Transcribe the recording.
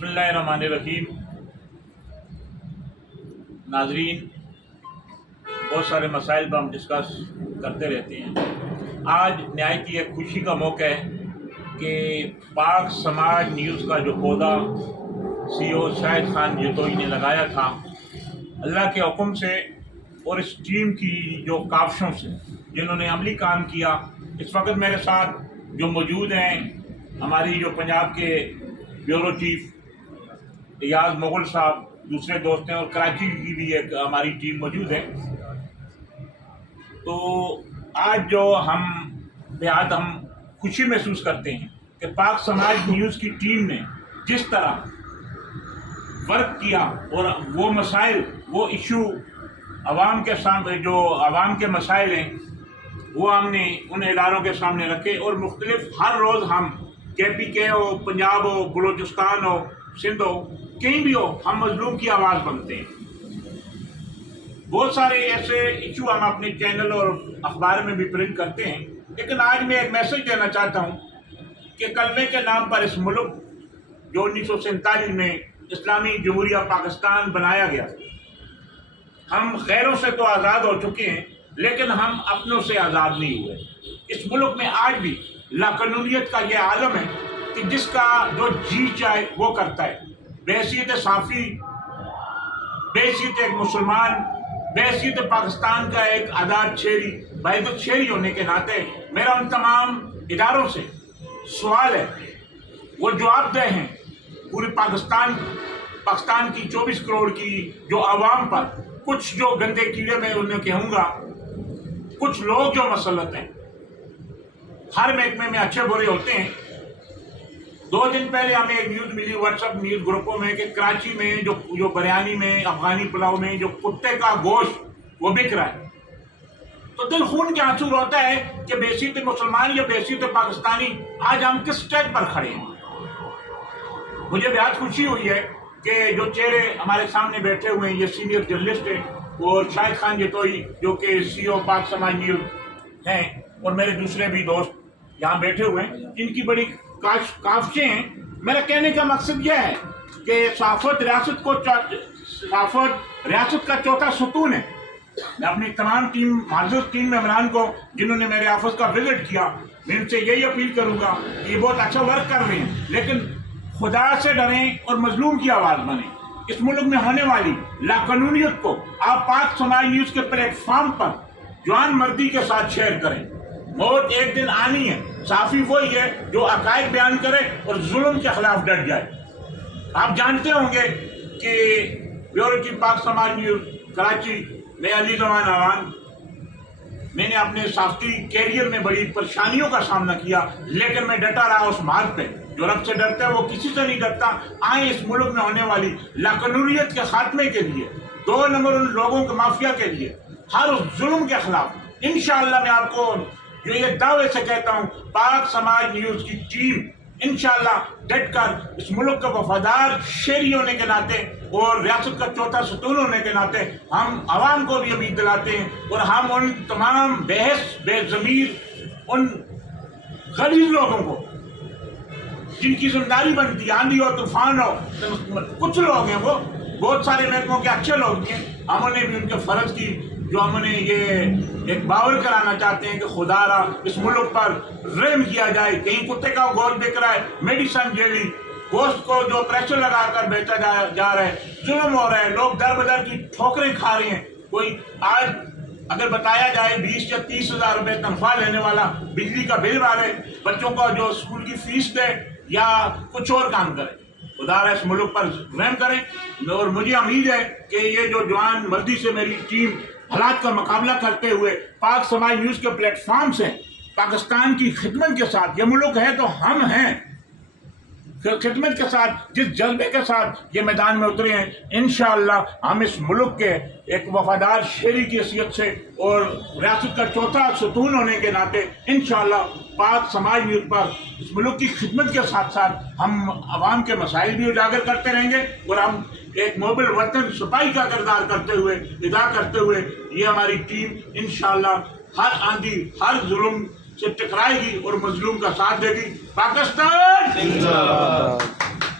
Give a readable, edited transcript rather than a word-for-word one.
बिस्मिल्लाहिर्रहमानिर्रहीम। नाजरीन, बहुत सारे मसाइल पर हम डिस्कस करते रहते हैं। आज नहायत ही एक खुशी का मौका है कि पाक समाज न्यूज़ का जो पौधा CEO शाहिद खान जतोई ने लगाया था, अल्लाह के हुक्म से और इस टीम की जो काविशों से जिन्होंने अमली काम किया, इस वक्त मेरे साथ जो मौजूद हैं हमारी जो पंजाब के ब्यूरो चीफ रियाज मुगल साहब, दूसरे दोस्त हैं, और कराची की भी एक हमारी टीम मौजूद है। तो आज जो हम बेहद हम खुशी महसूस करते हैं कि पाक समाज न्यूज़ की टीम ने जिस तरह वर्क किया और वो मसाइल, वो इशू आवाम के सामने, जो आवाम के मसाइल हैं, वो हमने उन इदारों के सामने रखे और मुख्तलिफ हर रोज़ हम KPK हो, पंजाब हो, बलूचिस्तान हो, सिंध हो, कहीं भी हो, हम मजलूम की आवाज़ बनते हैं। बहुत सारे ऐसे इशू हम अपने चैनल और अखबार में भी प्रिंट करते हैं, लेकिन आज मैं एक मैसेज देना चाहता हूँ कि कलमे के नाम पर इस मुल्क जो 1947 में इस्लामी जमहूरिया पाकिस्तान बनाया गया, हम गैरों से तो आज़ाद हो चुके हैं, लेकिन हम अपनों से आज़ाद नहीं हुए। इस मुल्क में आज भी लाकानूनियत का ये आलम है कि जिसका जो जी चाहे वो करता है। बेहैसियत साफ़ी, बेहैसियत एक मुसलमान, बेहैसियत पाकिस्तान का एक आज़ाद शहरी, बाइज़्ज़त शहरी होने के नाते मेरा उन तमाम इदारों से सवाल है, वो जवाबदेह हैं पूरे पाकिस्तान की 24 करोड़ की जो आवाम पर कुछ जो गंदे कीड़े में उन्हें कहूँगा, कुछ लोग जो मसलत हैं, हर महकमे में अच्छे बुरे होते हैं। 2 दिन पहले हमें एक न्यूज़ मिली व्हाट्सएप न्यूज़ ग्रुपों में कि कराची में जो बिरयानी में, अफगानी पुलाव में जो कुत्ते का गोश्त वो बिक रहा है, तो दिल खून के आंसू रोता है कि बेहैसियत मुसलमान या बेहैसियत पाकिस्तानी आज हम किस स्टेज पर खड़े हैं। मुझे बेहद खुशी हुई है कि जो चेहरे हमारे सामने बैठे हुए हैं, ये सीनियर जर्नलिस्ट हैं, और शाहिद खान जतोई जो कि CEO पाक समाज न्यूज़ हैं, और मेरे दूसरे भी दोस्त यहाँ बैठे हुए हैं, इनकी बड़ी काविशें हैं। मेरा कहने का मकसद यह है कि सहाफ़त रियासत का चौथा सुतून है। मैं अपनी तमाम टीम मेंबरान को जिन्होंने मेरे ऑफिस का विजिट किया, मैं उनसे यही अपील करूँगा कि ये बहुत अच्छा वर्क कर रहे हैं, लेकिन खुदा से डरें और मजलूम की आवाज़ बने। इस मुल्क में होने वाली लाकानूनियत को आप पाक समाज न्यूज़ के प्लेटफॉर्म पर जवान मर्दी के साथ शेयर करें। मौत एक दिन आनी है, साफ़ी वही है जो अकायद बयान करे और जुल्म के खिलाफ डट जाए। आप जानते होंगे कि ब्यूरो चीफ पाक समाज न्यूज़ कराची में अली जमान आवान, मैंने अपने साफ्ती कैरियर में बड़ी परेशानियों का सामना किया, लेकिन मैं डटा रहा उस मार्ग पे। जो रब से डरता है वो किसी से नहीं डरता। आए इस मुल्क में होने वाली लाकानूनियत के खात्मे के लिए, 2 नंबर उन लोगों के माफिया के लिए, हर उस जुल्म के खिलाफ इंशाअल्लाह मैं आपको जो ये दावे से कहता हूँ, पाक समाज न्यूज़ की टीम इंशाअल्लाह डट कर इस मुल्क का वफादार शहरी होने के नाते और रियासत का चौथा सुतून होने के नाते हम आवाम को भी उम्मीद दिलाते हैं, और हम उन तमाम बेज़मीर, उन गलीज़ लोगों को जिनकी जिम्मेदारी बनती है, आंधी हो तूफान हो, तो कुछ लोग हैं, वो बहुत सारे महकमों के अच्छे लोग हैं, हमने भी उनके फ़र्ज की जो हमने ये एक बावल कराना चाहते हैं कि खुदारा इस मुल्क पर रहम किया जाए। कहीं कुत्ते का गोश्त बिक रहा है, मेडिसन जेली गोश्त को जो प्रेशर लगाकर बेचा जा रहा है, जुल्म हो रहा है, लोग दर बदर की ठोकरें खा रहे हैं। कोई आज अगर बताया जाए 20 या 30 हज़ार रुपये तनख्वाह लेने वाला बिजली का बिल भरे, बच्चों को जो स्कूल की फीस दे या कुछ और काम करे, खुदा इस मुल्क पर रहम करें। और मुझे उम्मीद है कि ये जो जवान मर्दी से मेरी टीम हालात का मुकाबला करते हुए पाक समाज न्यूज़ के प्लेटफॉर्म से पाकिस्तान की खिदमत के साथ, ये मुल्क है तो हम हैं, खिदमत के साथ जिस जज्बे के साथ ये मैदान में उतरे हैं, इंशाअल्लाह हम इस मुल्क के एक वफादार शहरी की हैसियत से और रियासत का चौथा सुतून होने के नाते इंशाअल्लाह पाक समाज न्यूज़ पर इस मुल्क की खिदमत के साथ साथ हम आवाम के मसाइल भी उजागर करते रहेंगे, और हम एक मोबिल वतन सिपाही का किरदार करते हुए, अदा करते हुए, ये हमारी टीम इंशाअल्लाह हर आंधी, हर जुल्म से टकराएगी और मजलूम का साथ देगी। पाकिस्तान